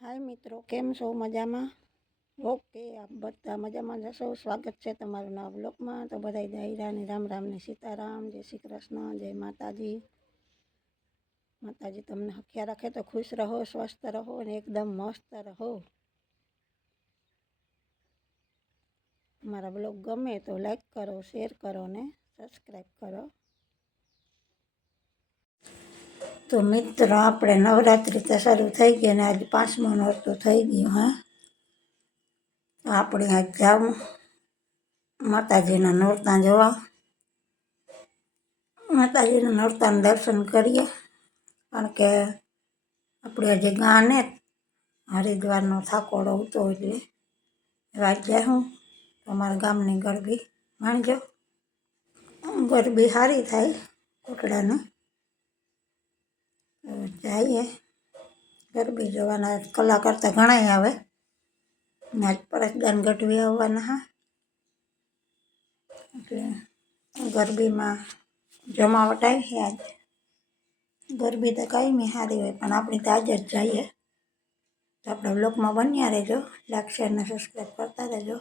હાય મિત્રો, કેમ છો? મજામાં? ઓકે, આપ બધા મજામાં જશો સ્વાગત છે તમારું નવા બ્લોગમાં તો બધા દાયરાને રામ રામ ને સીતારામ. જય શ્રી કૃષ્ણ, જય માતાજી. માતાજી તમને હખ્યા રાખે તો ખુશ રહો, સ્વસ્થ રહો અને એકદમ મસ્ત રહો. મારા બ્લોગ ગમે તો લાઈક કરો, શેર કરો ને સબસ્ક્રાઈબ કરો. તો મિત્રો, આપણે નવરાત્રિ તો શરૂ થઈ ગઈ અને આજે પાંચમું નોરતું થઈ ગયું, હા. આપણે આજ જાઉં માતાજીના નોરતા જોવા. માતાજીના નોરતાના દર્શન કરીએ. કારણ કે આપણે આજે ગાને હરિદ્વારનો થાકોડો ઉતો એટલે એવા જાય હું. તમારા ગામની ગરબી માણજો. ગરબી સારી થાય કોટડાની તો જઈએ. ગરબી જોવાના કલાકાર તો ઘણાય આવે. ને પરત ગાન ગઢવી આવવાના હા. એટલે ગરબીમાં જમાવટ આવી આજ. ગરબી તો કાંઈ સારી હોય, પણ આપણી તો આજ જ જઈએ. તો આપણે બ્લોગમાં બન્યા રહેજો. લાઈક, શેર સબસ્ક્રાઈબ કરતા રહેજો.